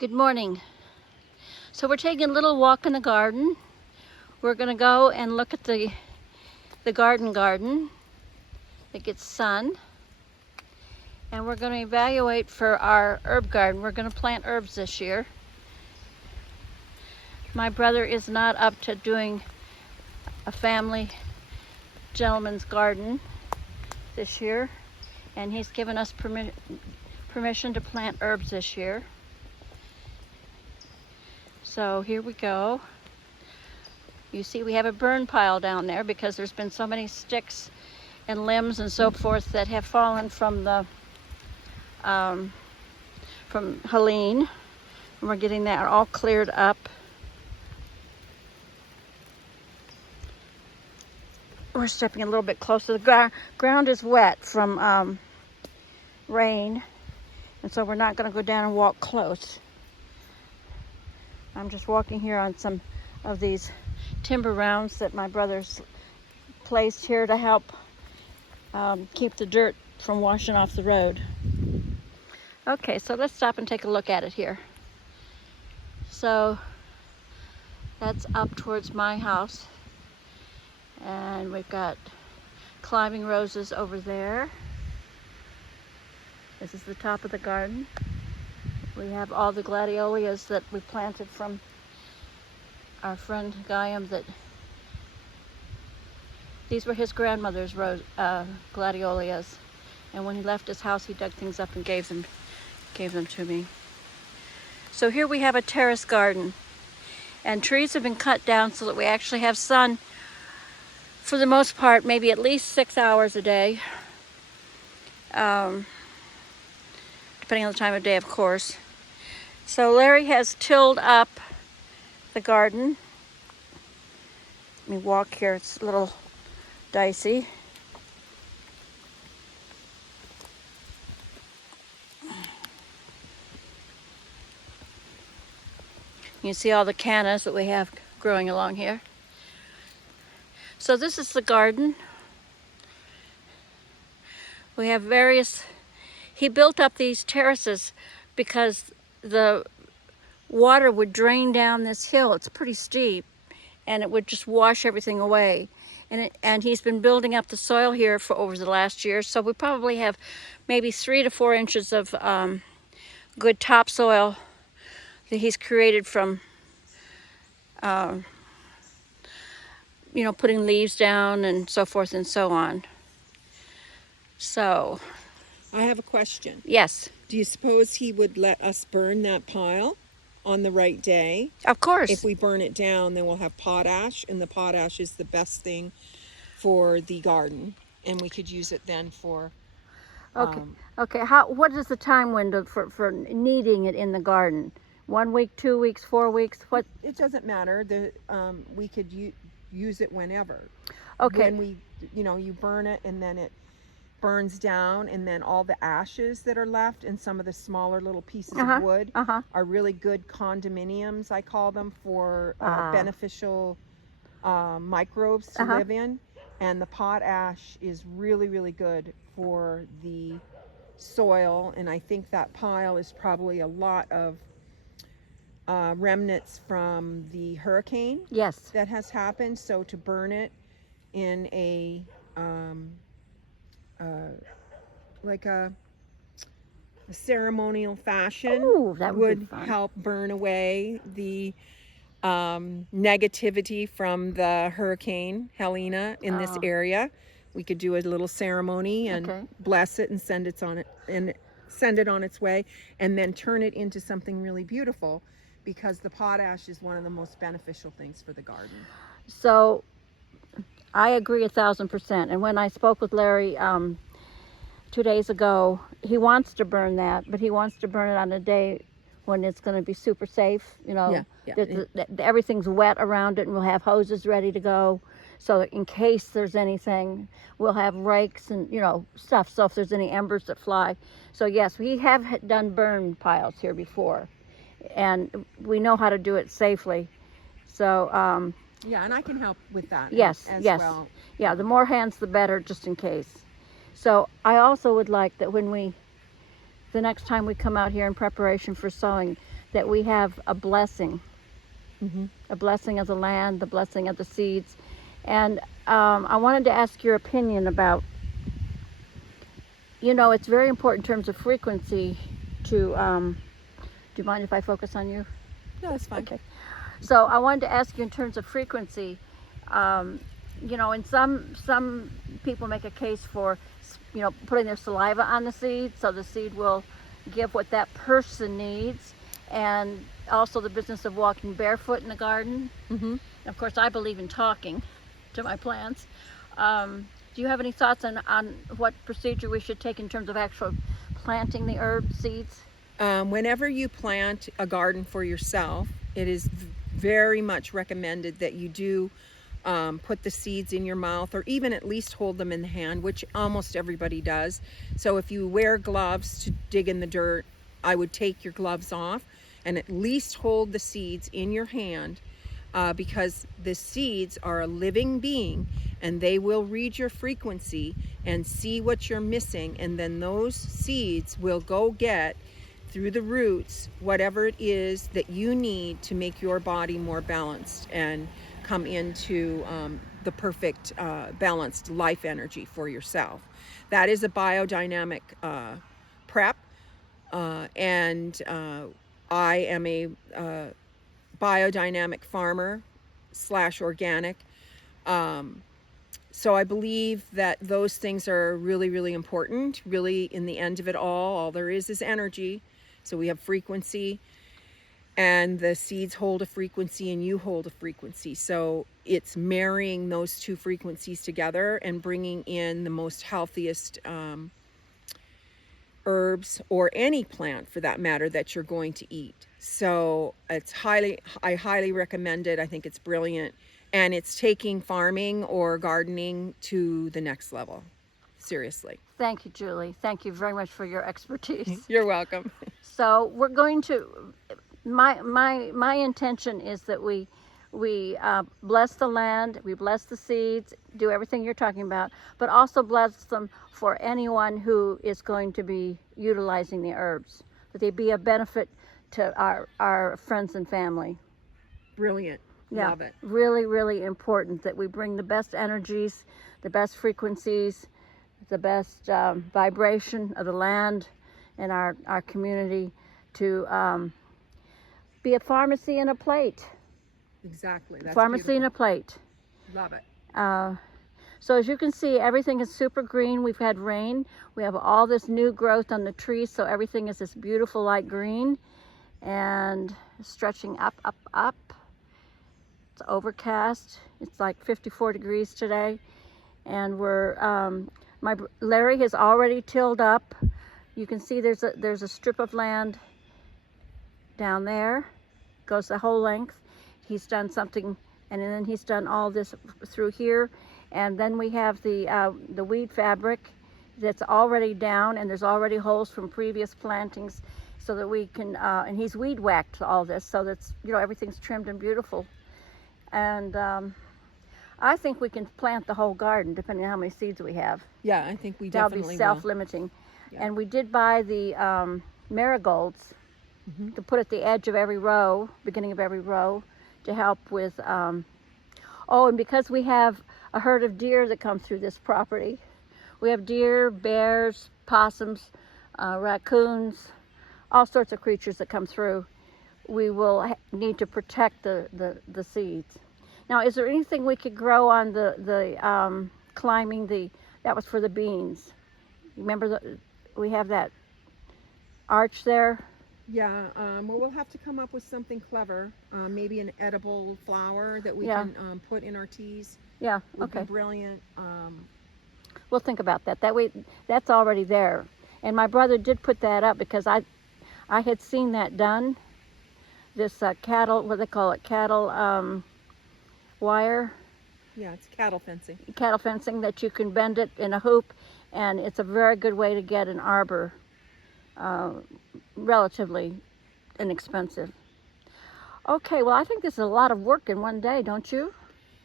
Good morning. So we're taking a little walk in the garden. We're gonna go and look at the garden that gets sun. And we're gonna evaluate for our herb garden. We're gonna plant herbs this year. My brother is not up to doing a family gentleman's garden this year. And he's given us permission to plant herbs this year. So here we go. You see we have a burn pile down there because there's been so many sticks and limbs and so forth that have fallen from the from Helene, and we're getting that all cleared up. We're stepping a little bit closer. The ground is wet from rain, and so we're not going to go down and walk close. I'm just walking here on some of these timber rounds that my brother's placed here to help keep the dirt from washing off the road. Okay, so let's stop and take a look at it here. So that's up towards my house, and we've got climbing roses over there. This is the top of the garden. We have all the gladiolus that we planted from our friend Guillaume. These were his grandmother's gladiolus, and when he left his house, he dug things up and gave them to me. So here we have a terrace garden, and trees have been cut down so that we actually have sun for the most part, maybe at least 6 hours a day, depending on the time of day, of course. So Larry has tilled up the garden. Let me walk here, it's a little dicey. You see all the cannas that we have growing along here. So this is the garden. We have he built up these terraces because the water would drain down this hill. It's pretty steep, and it would just wash everything away. And he's been building up the soil here for over the last year, so we probably have maybe 3 to 4 inches of good topsoil that he's created from putting leaves down and so forth and so on. So I have a question. yes. Do you suppose he would let us burn that pile on the right day? Of course. If we burn it down, then we'll have potash, and the potash is the best thing for the garden, and we could use it then for Okay. What is the time window for needing it in the garden? 1 week, 2 weeks, 4 weeks? What? It doesn't matter. We could use it whenever. Okay. When you burn it, and then it burns down, and then all the ashes that are left and some of the smaller little pieces of wood are really good condominiums, I call them, for beneficial microbes to live in. And the potash is really, really good for the soil, and I think that pile is probably a lot of remnants from the hurricane that has happened. So to burn it in a like a ceremonial fashion would help burn away the negativity from the Hurricane Helena in this area. We could do a little ceremony and bless it and send it on its way, and then turn it into something really beautiful, because the potash is one of the most beneficial things for the garden. So I agree 1,000%. And when I spoke with Larry 2 days ago, he wants to burn that, but he wants to burn it on a day when it's going to be super safe. Everything's wet around it, and we'll have hoses ready to go, so in case there's anything, we'll have rakes and stuff, so if there's any embers that fly. So yes, we have done burn piles here before, and we know how to do it safely. So yeah, and I can help with that. Yes. Well. Yeah, the more hands the better, just in case. So I also would like that the next time we come out here in preparation for sowing, that we have a blessing. Mm-hmm. A blessing of the land, the blessing of the seeds. And I wanted to ask your opinion about, it's very important in terms of frequency to, do you mind if I focus on you? No, it's fine. Okay. So I wanted to ask you in terms of frequency, and some people make a case for, putting their saliva on the seed so the seed will give what that person needs. And also the business of walking barefoot in the garden. Mm-hmm. Of course, I believe in talking to my plants. Do you have any thoughts on what procedure we should take in terms of actual planting the herb seeds? Whenever you plant a garden for yourself, it is very much recommended that you do put the seeds in your mouth, or even at least hold them in the hand, which almost everybody does. So if you wear gloves to dig in the dirt, I would take your gloves off and at least hold the seeds in your hand, because the seeds are a living being and they will read your frequency and see what you're missing, and then those seeds will go get through the roots whatever it is that you need to make your body more balanced and come into the perfect balanced life energy for yourself. That is a biodynamic prep, and I am a biodynamic farmer / organic. So I believe that those things are really, really important. Really, in the end of it all there is energy. So we have frequency, and the seeds hold a frequency and you hold a frequency. So it's marrying those two frequencies together and bringing in the most healthiest herbs, or any plant for that matter, that you're going to eat. So I highly recommend it. I think it's brilliant, and it's taking farming or gardening to the next level. Seriously. Thank you, Julie. Thank you very much for your expertise. You're welcome. So we're going to, my intention is that we bless the land, we bless the seeds, do everything you're talking about, but also bless them for anyone who is going to be utilizing the herbs, that they be a benefit to our friends and family. Brilliant. Yeah, love it. Really, really important that we bring the best energies, the best frequencies, the best vibration of the land and our community to be a pharmacy and a plate. Exactly. That's pharmacy and a plate. Love it. So as you can see, everything is super green. We've had rain. We have all this new growth on the trees, so everything is this beautiful light green and stretching up, up, up. It's overcast. It's like 54 degrees today, and we're Larry has already tilled up. You can see there's a strip of land down there, goes the whole length. He's done something, and then he's done all this through here, and then we have the weed fabric that's already down, and there's already holes from previous plantings, so that we can and he's weed whacked all this, so that's everything's trimmed and beautiful. And I think we can plant the whole garden depending on how many seeds we have. Yeah, I think we That'll definitely be self-limiting. Yeah. And we did buy the marigolds to put at the edge of every row, beginning of every row, to help with and because we have a herd of deer that come through this property. We have deer, bears, possums, raccoons, all sorts of creatures that come through. We will need to protect the seeds. Now, is there anything we could grow on the climbing that was for the beans? Remember we have that arch there? Yeah, well, we'll have to come up with something clever. Maybe an edible flower that we can put in our teas. Yeah, would okay. be brilliant. We'll think about that. That way, that's already there. And my brother did put that up because I had seen that done. This cattle, what do they call it? Cattle wire. Yeah, it's cattle fencing. Cattle fencing that you can bend it in a hoop, and it's a very good way to get an arbor. Relatively inexpensive. Okay, well, I think this is a lot of work in one day, don't you?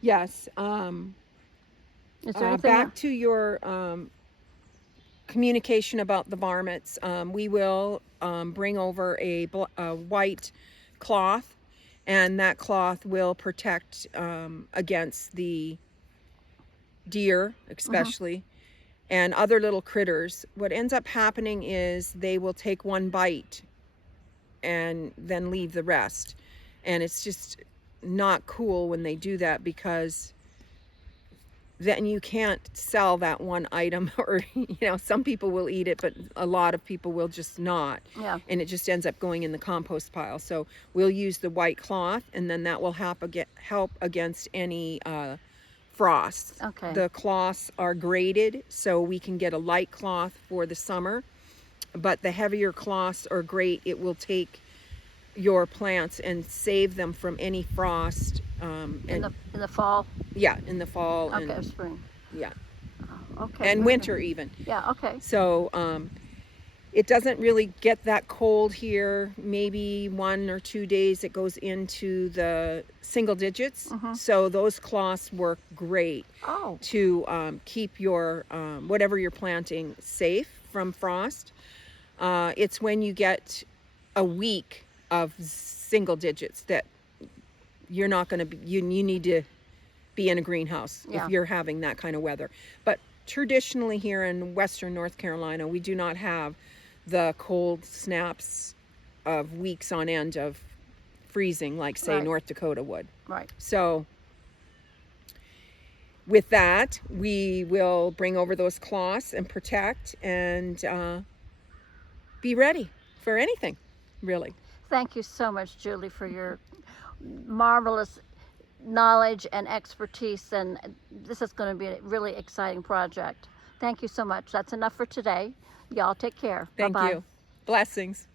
Yes. Is there anything Back to your communication about the varmints. We will bring over a white cloth, and that cloth will protect against the deer especially, and other little critters. What ends up happening is they will take one bite and then leave the rest, and it's just not cool when they do that, because then you can't sell that one item. Or some people will eat it, but a lot of people will just not. Yeah. And it just ends up going in the compost pile. So we'll use the white cloth, and then that will help against any frost. Okay. The cloths are graded, so we can get a light cloth for the summer, but the heavier cloths are great. It will take your plants and save them from any frost. In the fall. Yeah, in the fall. Okay, and spring. yeah, Okay. and winter even. Yeah. Okay. So it doesn't really get that cold here. Maybe 1 or 2 days it goes into the single digits. So those cloths work great Oh. to keep your whatever you're planting safe from frost. It's when you get a week of single digits that you're not going to be, you need to be in a greenhouse if you're having that kind of weather. But traditionally here in Western North Carolina, we do not have the cold snaps of weeks on end of freezing like, say, North Dakota would. Right. So with that, we will bring over those cloths and protect and be ready for anything, really. Thank you so much, Julie, for your marvelous knowledge and expertise, and this is going to be a really exciting project. Thank you so much. That's enough for today. Y'all take care. Thank Bye-bye. you. Blessings.